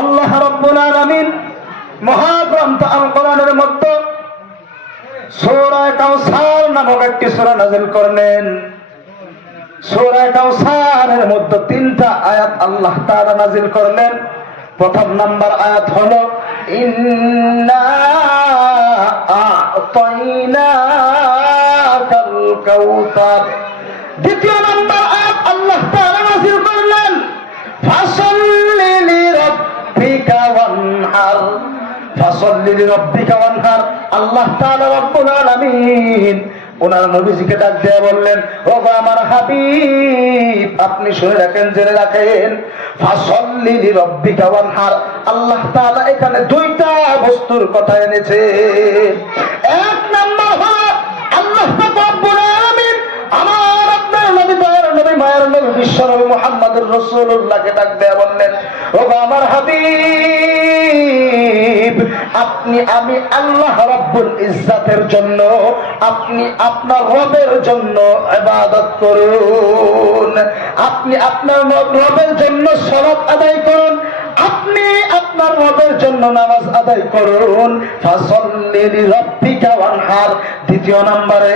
আল্লাহ রাব্বুল আলামিন মহাগ্রন্থ আল কোরআনের মধ্যে সূরা কাউসার নামক একটি সূরা নাযিল করলেন। সূরা কাউসারের মধ্যে 3টা আয়াত আল্লাহ তাআলা নাযিল করলেন। প্রথম নাম্বার আয়াত হলো ইন্না আ'তাইনাকাল কাউসার। দ্বিতীয় নাম্বার আয়াত আল্লাহ তাআলা নাযিল করলেন ফাসাল্লি লিরাব্বিকা ওয়ানহার। ফাসাল্লি লিরাব্বিকা ওয়ানহার। আল্লাহ তাআলা রব্বুল আলামিন ওনার নবীজিকে ডাক দিয়ে বললেন, ও আমার হাবিব, আপনি শুনে রাখেন, জেনে রাখেন, ফাসাল্লি লিরাব্বিকা ওয়ানহার। আল্লাহ তাআলা এখানে 2টা বস্তুর কথা এনেছে। এক নাম্বার হলো আল্লাহ রব্বুল আলামিন আমার আপনার নবী মায়ের নবী বিশ্ব নবী মুহাম্মদুর রাসূলুল্লাহকে ডাক দিয়ে বললেন, ও আমার হাবিব, আপনি আমি আল্লাহ রাব্বুল ইজ্জাতের জন্য, আপনি আপনার রবের জন্য ইবাদত করুন, আপনি আপনার রবের জন্য সালাত আদায় করুন, আপনি আপনার রবের জন্য নামাজ আদায় করুন। ফাসাল্লি লিরাব্বিকা ওয়ানহার। দ্বিতীয় নম্বরে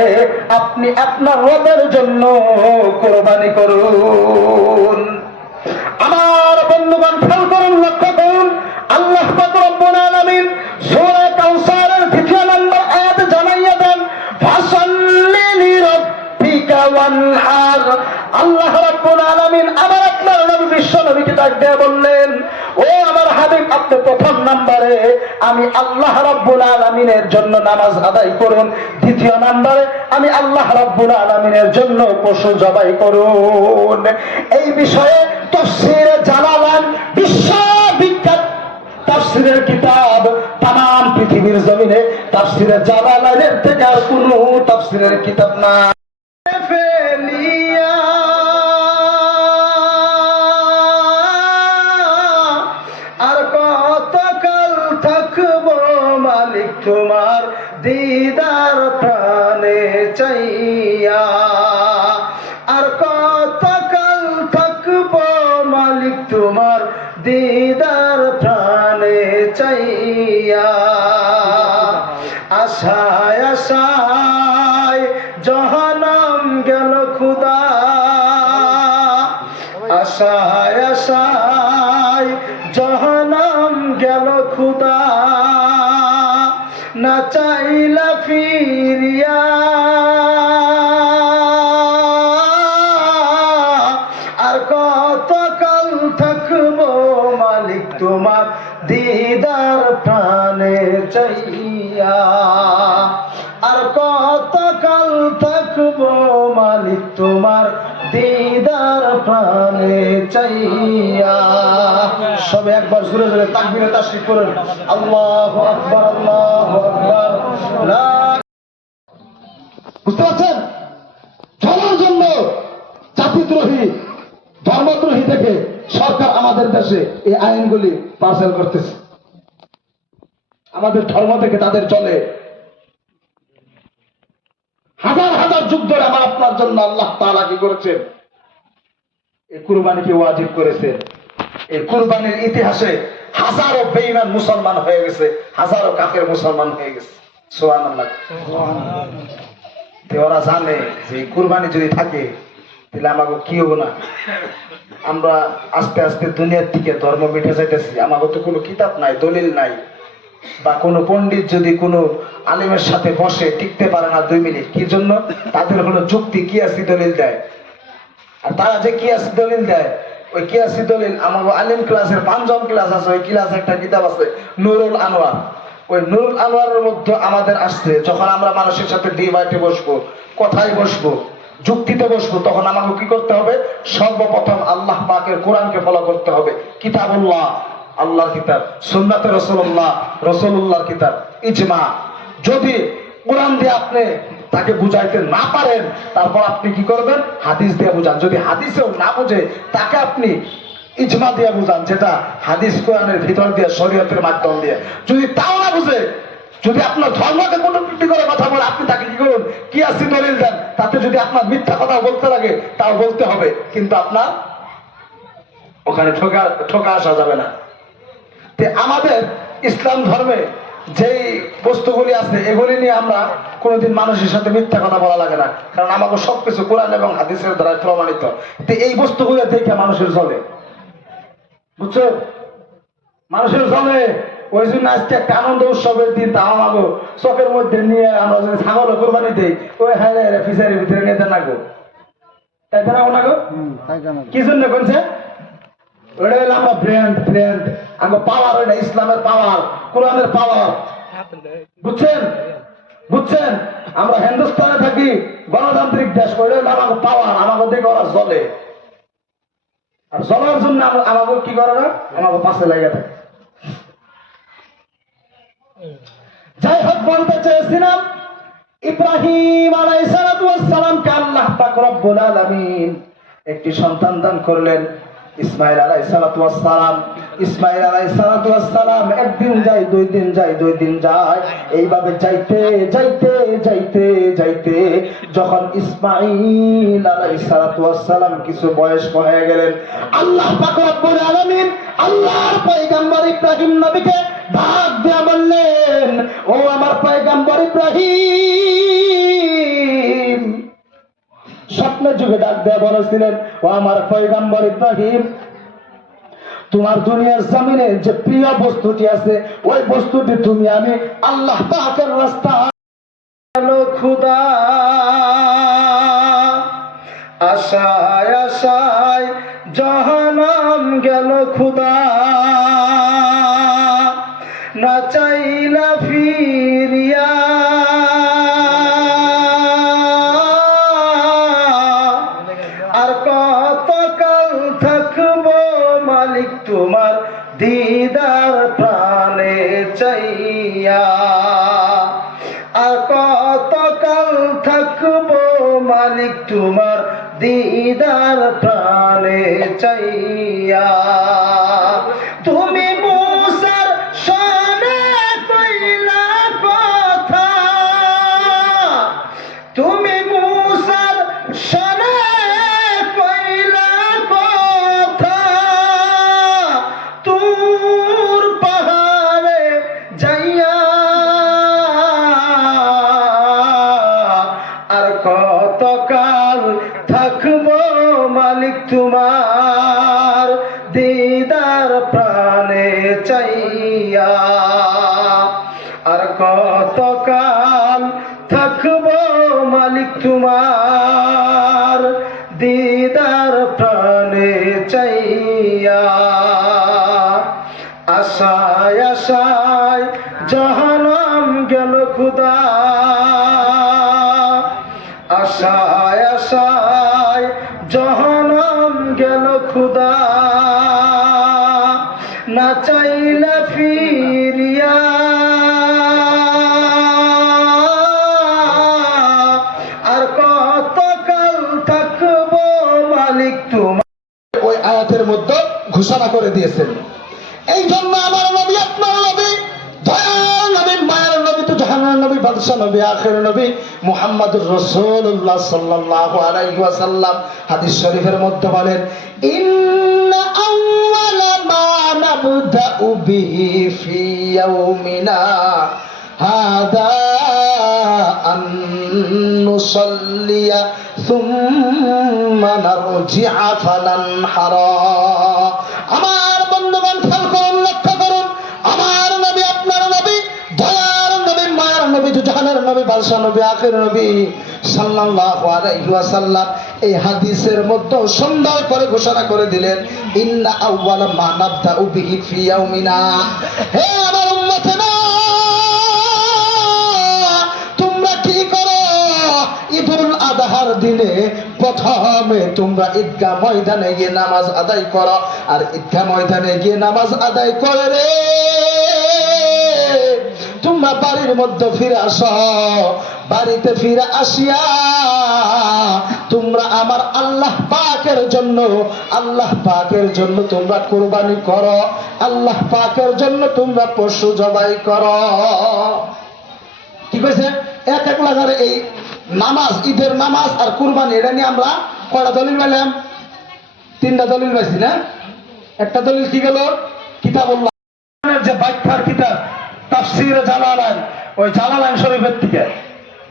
আপনি আপনার রবের জন্য কুরবানি করুন। আমার বন্ধুগণ খেয়াল করুন, লক্ষ্য করুন, আল্লাহ পাক রব্বুল আলামিন সূরা কাউসারের 2 নম্বর আয়াতে জানাইয়া দেন ফাসাল্লি লিরাব্বিকা ওয়ানহার। আল্লাহ রাব্বুল আলামিন আমার আপনার নবী বিশ্ব নবীকে ডাক দিয়ে বললেন, ও আমার হাবিব, আপনি প্রথম নম্বরে আমি আল্লাহ রাব্বুল আলামিনের জন্য নামাজ আদায় করুন, দ্বিতীয় নম্বরে আমি আল্লাহ রাব্বুল আলামিনের জন্য পশু জবাই করুন। এই বিষয়ে তাফসীরে জালালাইন বিশ্ববিখ্যাত তাফসীরের কিতাব, তামাম পৃথিবীর জমিনে তাফসীরে জালালাইনের থেকে আর কোনো তাফসীরের কিতাব না। আর কতকাল থাকবো মালিক তোমার দিদার প্রাণে চাইয়া, আর কতকাল থাকবো মালিক তোমার দিদার প্রাণে চাইয়া। আশায় আশায় জাহান্নাম গেল খুদা, আশায় আশায় জাহান্নাম গেল খুদা, না চাইলা ফিরিয়া। আর কতকাল থাকবো মালিক তোমার দিদার প্রাণে চাইয়া, আর কতকাল থাকবো মালিক তোমার দিদার প্রাণে চাইয়া। সবে একবার জোরে জোরে তাকবীরে তাশরিফ করুন, আল্লাহু আকবার, আল্লাহু আকবার। বুঝতে পারছেন? চলার জন্য জাতিদ্রোহী ধর্মদ্রোহী থেকে সরকার আমাদের দেশে এই আইনগুলি পার্সেল করতেছে। আমাদের ধর্ম থেকে তাদের চলে। হাজার হাজার যুগ ধরে আমার আপনার জন্য আল্লাহ তাআলা কি করেছেন? এই কুরবানিকে ওয়াজিব করেছে। এই কুরবানির ইতিহাসে হাজারো বেঈমান মুসলমান হয়ে গেছে, হাজারো কাফের মুসলমান হয়ে গেছে। সুবহানাল্লাহ। ওরা জানে যে কুরবানি যদি থাকে তাহলে আমাকে কি হবো না, আমরা আস্তে আস্তে দুনিয়ার দিকে ধর্ম মিটে যাইতেছি। আমাকে তো কোনো কিতাব নাই, দলিল নাই, বা কোনো পণ্ডিত যদি কোনো আলেমের সাথে বসে টিকতে পারে না 2 মিনিট, কি জন্য? তাদের হলো যুক্তি, কিয়াসি দলিল দেয়। আর তারা যে কিয়াসি দলিল দেয়, ওই কিয়াসি দলিল আমার আলিম ক্লাসের 5ম ক্লাস আছে, ওই ক্লাসে একটা কিতাব আছে নুরুল আনোয়ার। ওই নুরুল আনোয়ারের মধ্যে আমাদের আসছে, যখন আমরা মানুষের সাথে ডিবেটে বসবো, কথায় বসবো, যুক্তিতে বসবো, তখন আমাকে কি করতে হবে? সর্বপ্রথম আল্লাহ পাকের কোরআনকে ফলো করতে হবে। কিতাবুল্লাহ, আল্লাহর কিতাব, সুন্নাতে রাসূলুল্লাহ, রাসূলুল্লাহর কিতাব, ইজমা। যদি কোরআন দিয়ে আপনি তাকে বুঝাইতে না পারেন, তারপর আপনি কি করবেন? হাদিস দিয়ে বুঝান। যদি হাদিসেও না বুঝে, তাকে আপনি ইজমা দিয়ে বুঝান, যেটা হাদিস কোরআনের ভিতর দিয়ে, শরীয়তের মাধ্যম দিয়ে। যদি তাও না বুঝে, যদি আপনার ধর্মকে কটূক্তি করে কথা বলে, আপনি তাকে কি করুন? কিয়াসি দলিল দেন। তাতে যদি আপনার মিথ্যা কথা বলতে লাগে, তাও বলতে হবে, কিন্তু আপনার ওখানে ঠকা আসা যাবে না। আমাদের ইসলাম ধর্মে যেই বস্তুগুলি আছে এগুলি নিয়ে আমরা কোনোদিন মানুষের সাথে মিথ্যা কথা বলা লাগে না, কারণ আমাকে সবকিছু কোরআন এবং হাদিসের দ্বারা প্রমাণিত। এই বস্তুগুলো দেখে মানুষের চলে, বুঝছো, মানুষের চলে। ওই জন্য আজকে একটা আনন্দ উৎসবের দিন, তা আমাকে চোখের মধ্যে নিয়ে আমরা যদি ছাগল কোরবানি দিই, ওই হ্যাঁ ফিসারির ভিতরে নিয়ে দেন না গো, তাই দেন না গো। কি জন্য বলছে? ওটা হলো আমরা ব্র্যান্ড আমার পাওয়ার, ওইটা ইসলামের পাওয়ার, কোরআনের পাওয়ার, বুঝছেন? আমরা হিন্দুস্তানে থাকি, গণতান্ত্রিক দেশ, ওইটা হলো আমাকে পাওয়ার, আমাকে দেখে ওরা চলে। আর চলার জন্য আমাকে কি করে না, আমাকে পাশে লেগে থাকে। যাই হোক, বলতে চেয়েছিলাম ইব্রাহিম আলাইহিস সালামকে আল্লাহ পাক রব্বুল আলামিন একটি সন্তান দান করলেন, ইসমাইল আলাইহিস সালাম। ইসমাইল আলাইহিস সালাম একদিন যায়, দুই দিন যায়, দুই দিন যায়, এইভাবে যাইতে যাইতে যাইতে যাইতে যখন ইসমাইল আলাইহিস সালাম কিছু বয়স্ক হয়ে গেলেন, আল্লাহ পাক রব্বুল আলামিন আল্লাহর পয়গম্বর ইব্রাহিম নবীকে ডাক দিয়ে বললেন, ও আমার পয়গম্বর ইব্রাহিম। স্বপ্নের যুগে ডাক দেয়া বলেছিলেন, ও আমার পয়গম্বর ইব্রাহিম, তোমার দুনিয়ার জমিনে যে প্রিয় বস্তুটি আছে, ওই বস্তুটি তুমি আমি আল্লাহ পাকের রাস্তা গেল খুদা, আশায় আশায় জাহান্নাম গেল খুদা, না চাইলা ফিরিয়া আর কতকাল থাকবো মালিক তোমার দিদার প্রাণে চাইয়া, আর কতকাল থাকবো মালিক তোমার দিদার প্রাণে চাইয়া। তুমি মুসার সনে কইলা কথা, তুমি মুসার সনে কইলা কথা, তুর পাহাড়ে যাইয়া আর কতকাল থাকবো মালিক তোমার দিদার প্রাণে চাইয়া, আর কতকাল থাকবো মালিক তোমার দিদার প্রাণে চাইয়া, আশায় আশায় জাহান্নাম গেল খুদা, আশায় আশায় জাহান্নাম গেল খুদা, না চাইলে ফিরিয়া আর কতকাল থাকবো মালিক তোমার। ওই আয়াতের মধ্যে ঘোষণা করে দিয়েছেন। এই জন্য আমার নবী, আপনার নবী, দয়ার নবী, মায়ের নবী, তো জাহানের নবী, বাদশাহ নবী, আখির নবী মুহাম্মদুর রাসূলুল্লাহ সাল্লাল্লাহু আলাইহি ওয়াসাল্লাম হাদিস শরীফের মধ্যে বলেন, ইন্না আউওয়ালা মা নাবদাউ বিহি ফি ইয়াউমিনা হাদা আন নুসাল্লিয়া সুম্মা নারজি'a ফানানহারা। আমার বন্ধুগণ, খেয়াল করুন, লক্ষ্য করুন, আমার নবী, আপনার নবী, দয়ার নবী, মায়ের নবী, জাহানের নবী, বাদশাহ নবী, আখির নবী সাল্লাল্লাহু আলাইহি ওয়াসাল্লাম এই হাদিসের মধ্যে সুন্দর করে ঘোষণা করে দিলেন, ইন্না আউওয়ালা মা নাবদাউ বিহি ফি ইয়াউমিনা। হে আমার উম্মতেরা, তোমরা কি করো? ঈদুল আযহার দিনে প্রথমে তোমরা ঈদগাহ ময়দানে গিয়ে নামাজ আদায় করো, আর ঈদগাহ ময়দানে গিয়ে নামাজ আদায় করে তোমরা বাড়ির মধ্যে ফিরে আসো। বাড়িতে ফিরে আসিয়া তোমরা আমার আল্লাহ পাকের জন্য তোমরা কুরবানি করো, আল্লাহ পাকের জন্য তোমরা পশু জবাই করো। কি কইছে? এক এক লাগারে এই নামাজ, ঈদের নামাজ আর কুরবানি, এটা নিয়ে আমরা কয়টা দলিল পাইলাম? তিনটা দলিল পাইছি না? একটা দলিল কি গেল? কিতাবুল্লাহ কোরআনের যে ব্যাখ্যার কিতাব তাফসীরে জালালাইন, ওই জালালাইন শরীফের থেকে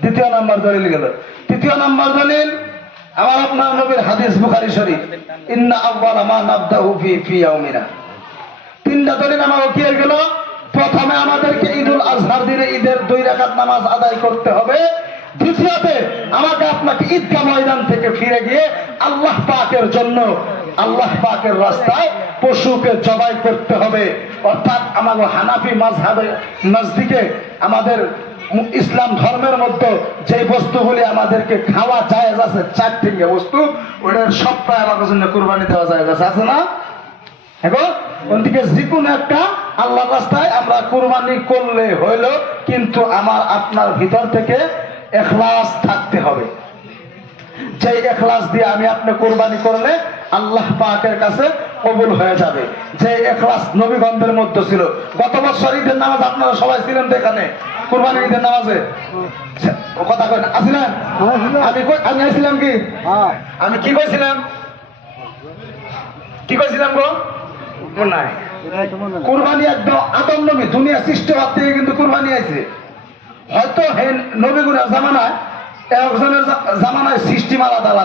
দ্বিতীয় নাম্বার দলিল গেল। তৃতীয় নাম্বার দলিল আমার আপনার নবীর হাদিস বুখারী শরীফ, ইন্না আউয়ালা মা নাবদাউ ফি ইয়াউমিনা। তিনটা দলিল আমার কি হয়ে গেল? প্রথমে আমাদেরকে ঈদুল আজহার দিনে ঈদের 2 রাকাত নামাজ আদায় করতে হবে। দ্বিতীয়তে আমাকে আপনাকে ঈদগাহ ময়দান থেকে ফিরে গিয়ে আল্লাহ পাকের জন্য আল্লাহ পাকের রাস্তায় পশুকে জবাই করতে হবে। অর্থাৎ আমাদের হানাফি মাযহাবে নজদিকে আমাদের ইসলাম ধর্মের মধ্যে যে বস্তুগুলি আমাদেরকে খাওয়া জায়েজ আছে, 4 বস্তু, ওটার সবটাই আমাদের জন্য কুরবানি দেওয়া জায়েজ আছে না? এখন ওদিকে যে কোনো একটা আল্লাহর রাস্তায় আমরা কুরবানি করলে হইল, কিন্তু আমার আপনার ভিতর থেকে ইখলাস থাকতে হবে। যে ইখলাস দিয়ে আমি আপনি কুরবানি করলে আল্লাহ পাকের কাছে কবুল হয়ে যাবে। যে ইখলাস নবীগণের মধ্যে ছিল। গত বছর ঈদের নামাজ আপনারা সবাই ছিলেন তো এখানে, কুরবানি ঈদের নামাজে ও কথা কই না আসিলেন? আমি আসছিলাম কি? আমি কি কইছিলাম? কি কইছিলাম গো? নাই, কুরবানি একদম আদম নবী দুনিয়া সৃষ্টি হওয়ার থেকে কিন্তু কুরবানি আছে। হয়তো নবীগুলোর জামানায় একজনের জামানায় সৃষ্টি মালা